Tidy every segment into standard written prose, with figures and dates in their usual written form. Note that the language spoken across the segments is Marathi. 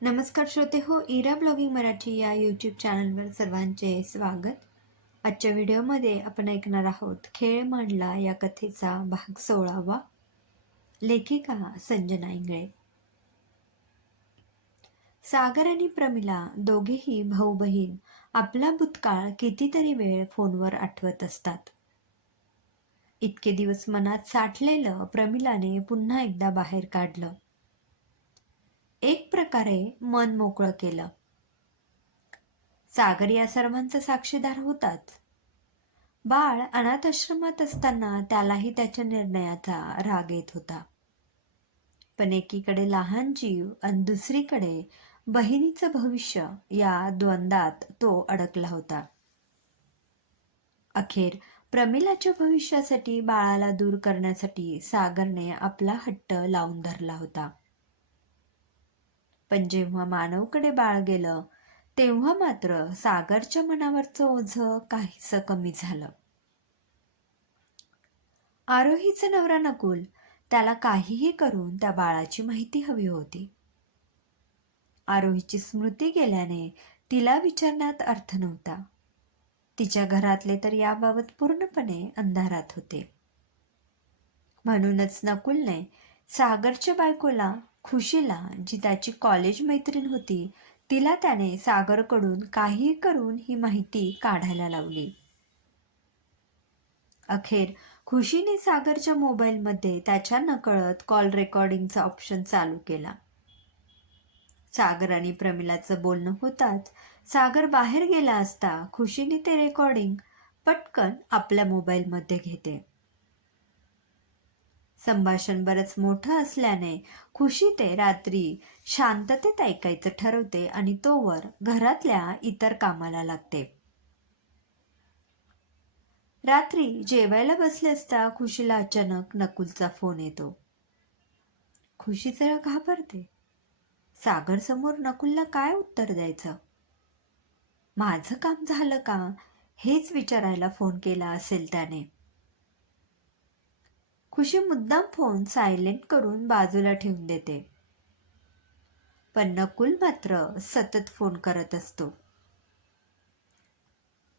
नमस्कार श्रोते हो, इरा ब्लॉगिंग मराठी या यूट्यूब चॅनलवर सर्वांचे स्वागत. आजच्या व्हिडिओमध्ये आपण ऐकणार आहोत खेळ मांडला या कथेचा भाग 16वा. लेखिका संजना इंगळे. सागर आणि प्रमिला दोघेही भाऊ बहीण आपला भूतकाळ कितीतरी वेळ फोनवर आठवत असतात. इतके दिवस मनात साठलेलं प्रमिलाने पुन्हा एकदा बाहेर काढलं. एक प्रकारे मन मोकळं केलं. सागर या सर्वांचा साक्षीदार होताच. बाळ अनाथ आश्रमात असताना त्यालाही त्याच्या निर्णयाचा राग येत होता. पण एकीकडे लहान जीव आणि दुसरीकडे बहिणीचं भविष्य या द्वंद्वात तो अडकला होता. अखेर प्रमिलाच्या भविष्यासाठी बाळाला दूर करण्यासाठी सागरने आपला हट्ट लावून धरला होता. पण जेव्हा मानवकडे बाळ गेलं तेव्हा मात्र सागरच्या मनावरचं ओझं काहीसं कमी झालं. आरोहीचा नवरा नकुल त्याला काहीही करून त्या बाळाची माहिती हवी होती. आरोहीची स्मृती गेल्याने तिला विचारण्यात अर्थ नव्हता. तिच्या घरातले तर याबाबत पूर्णपणे अंधारात होते. म्हणूनच नकुलने सागरच्या बायकोला, खुशीला, जी त्याची कॉलेज मैत्रीण होती, तिला त्याने सागरकडून काहीही करून ही माहिती काढायला लावली. अखेर खुशीने सागरच्या मोबाईलमध्ये त्याच्या नकळत कॉल रेकॉर्डिंगचा ऑप्शन चालू केला. सागर आणि प्रमिलाचं बोलणं होताच सागर बाहेर गेला असता खुशीने ते रेकॉर्डिंग पटकन आपल्या मोबाईलमध्ये घेते. संभाषण बरंच मोठं असल्याने खुशी ते रात्री शांततेत ऐकायचं ठरवते आणि तोवर घरातल्या इतर कामाला लागते. रात्री जेवायला बसले असता खुशीला अचानक नकुलचा फोन येतो. खुशी जरा घाबरते. सागर समोर नकुलला काय उत्तर द्यायचं? माझं काम झालं का हेच विचारायला फोन केला असेल त्याने. खुशी मुद्दाम फोन सायलेंट करून बाजूला ठेवून देते. पण नकुल मात्र सतत फोन करत असतो.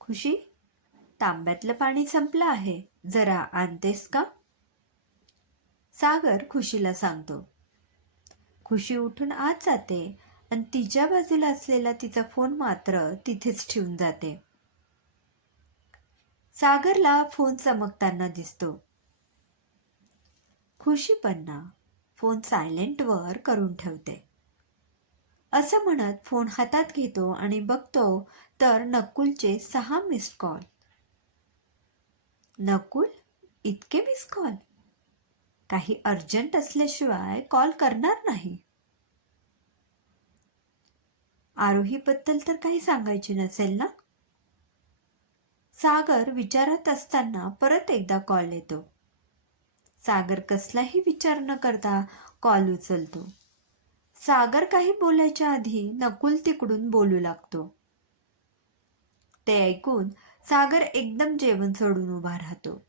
खुशी, तांब्यातलं पाणी संपलं आहे, जरा आणतेस का? सागर खुशीला सांगतो. खुशी उठून आत जाते आणि तिच्या बाजूला असलेला तिचा फोन मात्र तिथेच ठेवून जाते. सागरला फोन चमकताना दिसतो. खुशी पण ना फोन सायलेंटवर करून ठेवते. असं म्हणत फोन हातात घेतो आणि बघतो तर नकुलचे 6 मिस्ड कॉल. नकुल, इतके मिस कॉल? काही अर्जंट असल्याशिवाय कॉल करणार नाही. आरोहीबद्दल तर काही सांगायचे नसेल ना? सागर विचारत असताना परत एकदा कॉल येतो. सागर कसलाही विचार न करता कॉल उचलतो. सागर काही बोलायच्या आधी नकुल तिकडून बोलू लागतो. ते ऐकून सागर एकदम जेवण सोडून उभा राहतो.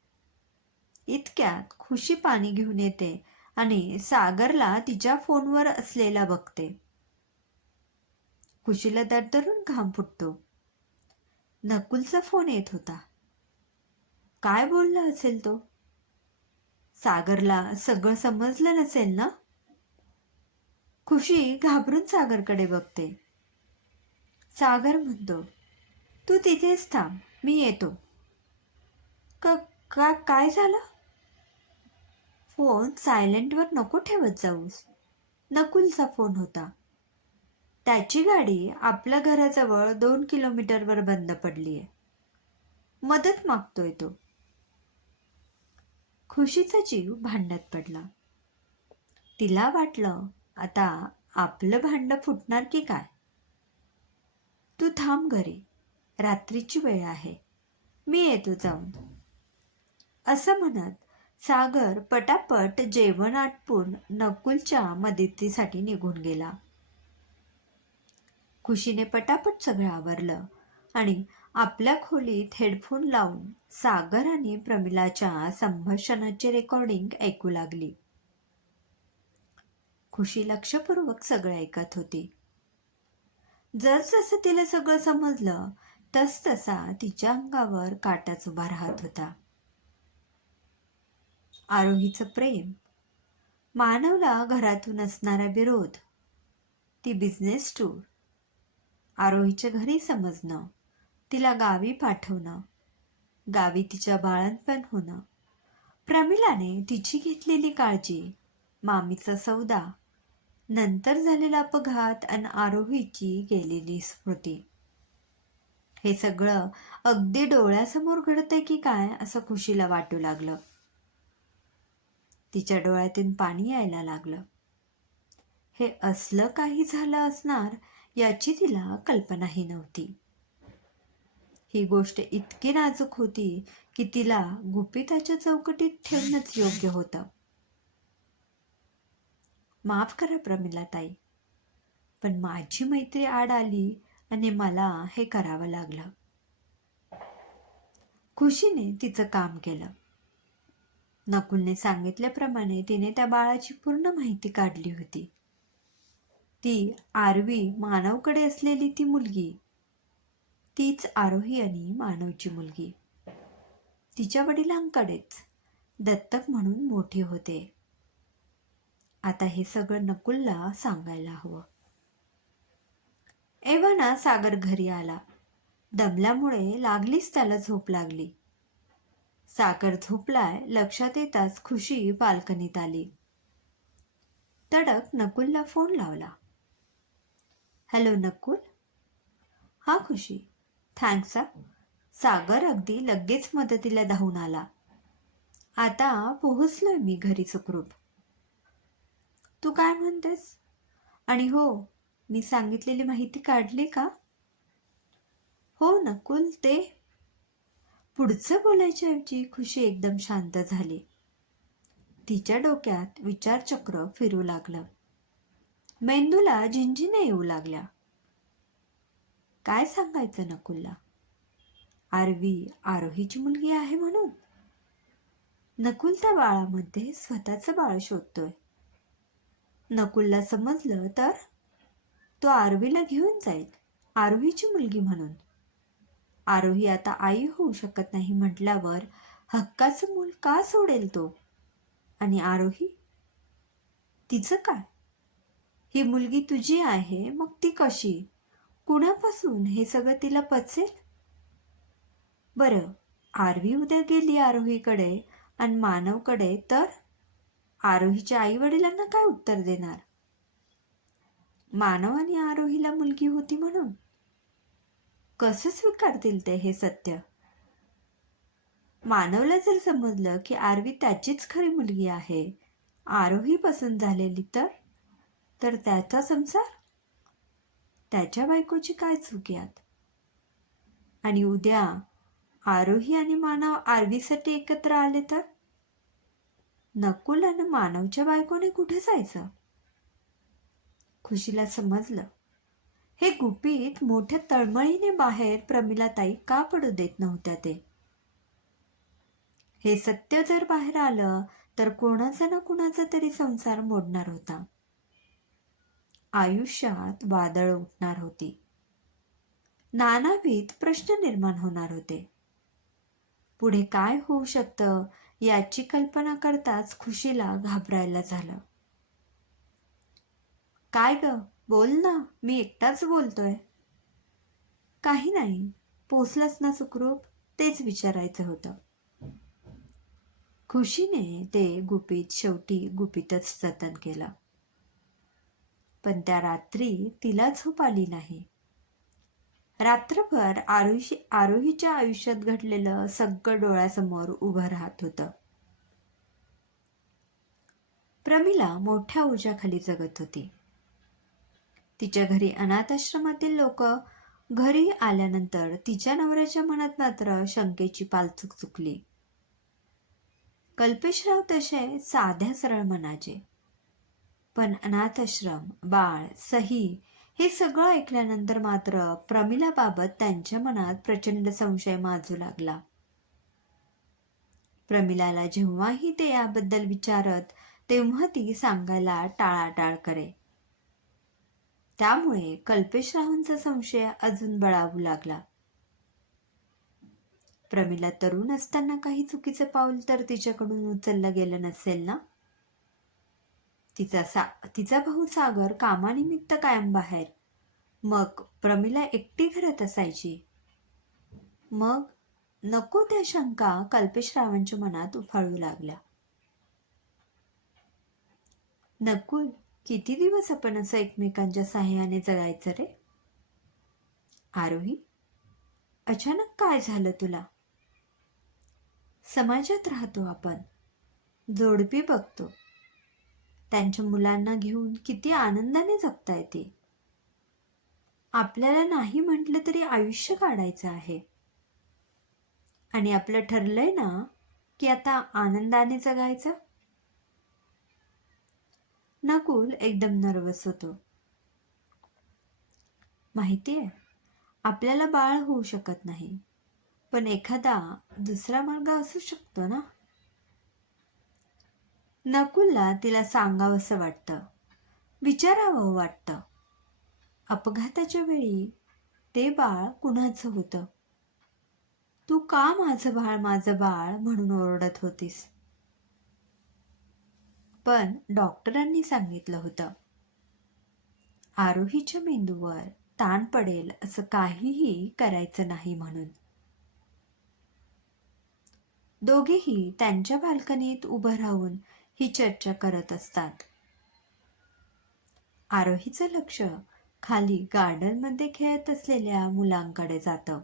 इतक्यात खुशी पाणी घेऊन येते आणि सागरला तिच्या फोनवर असलेला बघते. खुशीला दरदरून घाम फुटतो. नकुलचा फोन येत होता. काय बोलला असेल तो? सागरला सगळं समजलं नसेल ना? खुशी घाबरून सागरकडे बघते. सागर म्हणतो, तू तिथेच थांब, मी येतो. काय झालं? फोन सायलेंटवर नको ठेवत जाऊस. नकुलचा फोन होता. त्याची गाडी आपल्या घराजवळ 2 किलोमीटरवर बंद पडलीये. मदत मागतोय तो. खुशीचा जीव भांड्यात पडला. तिला वाटलं आता आपलं भांडं फुटणार की काय. तू थांब घरी, रात्रीची वेळ आहे, मी येतो जाऊन. असं म्हणत सागर पटापट जेवण आटपून नकुलच्या मदतीसाठी निघून गेला. खुशीने पटापट सगळं आवरलं आणि आपल्या खोलीत हेडफोन लावून सागर आणि प्रमिलाच्या संभाषणाचे रेकॉर्डिंग ऐकू लागली. खुशी लक्षपूर्वक सगळं ऐकत होती. जसजसं तिला सगळं समजलं तसतसा तिच्या अंगावर काटाच उभा राहत होता. आरोहीचं प्रेम, मानवला घरातून असणारा विरोध, ती बिझनेस टूर, आरोहीच्या घरी समजणं, तिला गावी पाठवणं, गावी तिच्या बाळंतपण होणं, प्रमिलाने तिची घेतलेली काळजी, मामीचा सौदा, नंतर झालेला अपघात आणि आरोहीची गेलेली स्मृती, हे सगळं अगदी डोळ्यासमोर घडतंय की काय असं खुशीला वाटू लागलं. तिच्या डोळ्यातून पाणी यायला लागलं. हे असलं काही झालं असणार याची तिला कल्पनाही नव्हती. ही गोष्ट इतकी नाजूक होती की तिला गुपिताच्या चौकटीत ठेवणंच योग्य होतं. माफ करा प्रमिला ताई, पण माझी मैत्री आड आली आणि मला हे करावं लागलं. खुशीने तिचं काम केलं. नकुलने सांगितल्याप्रमाणे तिने त्या बाळाची पूर्ण माहिती काढली होती. ती आरवी मानवकडे असलेली ती मुलगी, तीच आरोही आणि मानवची मुलगी, तिच्या वडिलांकडेच दत्तक म्हणून मोठी होते. आता हे सगळं नकुलला सांगायला हवं. एव्हाना सागर घरी आला. दमल्यामुळे लागलीच त्याला झोप लागली. सागर झोपलाय लक्षात येताच खुशी बाल्कनीत आली. तडक नकुलला फोन लावला. हॅलो नकुल. हा खुशी, थँक्स हा. सागर अगदी लगेच मदतीला धावून आला. आता पोहोचलोय मी घरी सुखरूप. तू काय म्हणतेस? आणि हो, मी सांगितलेली माहिती काढली का? हो नकुल, ते पुढचं बोलायच्या ऐवजी खुशी एकदम शांत झाली. तिच्या डोक्यात विचारचक्र फिरू लागलं. मेंदूला झिंझिण्या येऊ लागल्या. काय सांगायचं नकुलला? आरवी आरोहीची मुलगी आहे म्हणून? नकुल त्या बाळामध्ये स्वतःचं बाळ शोधतोय. नकुलला समजलं तर तो आरवीला घेऊन जाईल आरोहीची मुलगी म्हणून. आरोही आता आई होऊ शकत नाही म्हटल्यावर हक्काचं मूल का सोडेल तो? आणि आरोही, तिचं काय? ही मुलगी तुझी आहे, मग ती कशी, कुणापासून, हे सगळं तिला पचेल? बरं, आरवी उद्या गेली आरोहीकडे आणि मानवकडे तर आरोहीच्या आई वडिलांना काय उत्तर देणार? मानव आणि आरोहीला मुलगी होती म्हणून कसं स्वीकारतील ते हे सत्य? मानवला जर समजलं की आरवी त्याचीच खरी मुलगी आहे, आरोही पसंत झालेली, तर त्याचा संसार, त्याच्या बायकोची काय चूक यात? आणि उद्या आरोही आणि मानव आरवीसाठी एकत्र आले तर नकुल आणि मानवच्या बायकोने कुठे जायचं? खुशीला समजलं हे गुपित मोठ्या तळमळीने बाहेर प्रमिलाताई का पडू देत नव्हत्या ते. हे सत्य जर बाहेर आलं तर कोणाचा ना कोणाचा तरी संसार मोडणार होता. आयुष्यात वादळ उठणार होती. नानाविध प्रश्न निर्माण होणार होते. पुढे काय होऊ शकतं याची कल्पना करताच खुशीला घाबरायला झालं. काय ग, बोल ना, मी एकटाच बोलतोय. काही नाही, पोचलास ना सुखरूप, तेच विचारायचं होतं. खुशीने ते गुपित शेवटी गुपितच जतन केलं. पण त्या रात्री तिला झोप आली नाही. रात्रभर आरोहीच्या आयुष्यात घडलेलं सगळं डोळ्यासमोर उभं राहत होतं. प्रमिला मोठ्या ओझ्याखाली जगत होती. तिच्या घरी अनाथाश्रमातील लोक घरी आल्यानंतर तिच्या नवऱ्याच्या मनात मात्र शंकेची पालचूक चुकली. कल्पेशराव तसे साध्या सरळ मनाचे, पण अनाथाश्रम, बाळ, सही हे सगळं ऐकल्यानंतर मात्र प्रमिलाबाबत त्यांच्या मनात प्रचंड संशय माजू लागला. प्रमिलाला जेव्हाही ते याबद्दल विचारत तेव्हा ती सांगायला टाळाटाळ करे. त्यामुळे कल्पेश संशय अजून बळावू लागला. प्रमिला तरुण असताना काही चुकीचं पाऊल तर तिच्याकडून उचललं गेलं नसेल ना? तिचा भाऊ सागर कामानिमित्त कायम बाहेर. मग प्रमिला एकटी घरात असायची. मग नको त्या शंका कल्पेशरावांच्या मनात उफाळू लागल्या. नकुल, किती दिवस आपण असं एकमेकांच्या साह्याने जगायचं रे? आरोही, अचानक काय झालं तुला? समाजात राहतो आपण, जोडपी बघतो, त्यांच्या मुलांना घेऊन किती आनंदाने जगता येते. आपल्याला नाही म्हटलं तरी आयुष्य काढायचं आहे. आणि आपलं ठरलंय ना की आता आनंदाने जगायचं. नकुल एकदम नर्वस होतो. माहितीये, आपल्याला बाळ होऊ शकत नाही, पण एखादा दुसरा मार्ग असू शकतो ना. नकुलला तिला सांगावंसं वाटतं, विचारावं वाटतं. अपघाताच्या वेळी ते बाळ कुणाचं होतं? तू का माझं बाळ म्हणून ओरडत होतीस? पण डॉक्टरांनी सांगितलं होतं, आरोहीच्या मेंदूवर ताण पडेल असं काहीही करायचं नाही म्हणून. दोघेही त्यांच्या बाल्कनीत उभं राहून ही चर्चा करत असतात. आरोहीचं लक्ष खाली गार्डनमध्ये खेळत असलेल्या मुलांकडे जातं.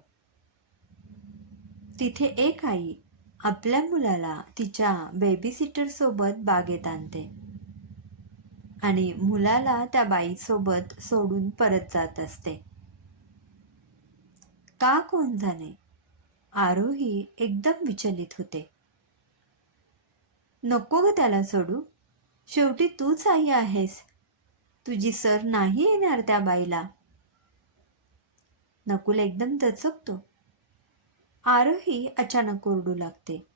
तिथे एक आई आपल्या मुलाला तिच्या बेबी सिटर सोबत बागेत आणते आणि मुलाला त्या बाईसोबत सोडून परत जात असते. का कोण जाणे, आरोही एकदम विचलित होते. नको ग त्याला सोडू, शेवटी तूच आई आहेस, तुझी सर नाही येणार त्या बाईला. नकुल एकदम दचकतो. आरोही अचानक ओरडू लागते.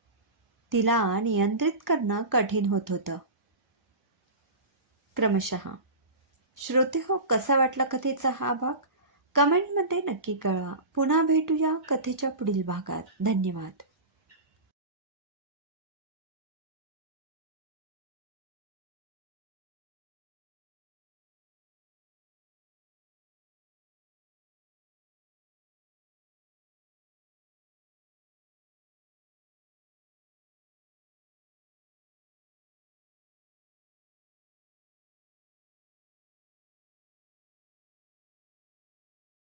तिला नियंत्रित करणं कठीण होत होतं. क्रमशः. श्रोते हो, कसा वाटला कथेचा हा भाग? कमेंटमध्ये नक्की कळवा. पुन्हा भेटूया कथेच्या पुढील भागात. धन्यवाद.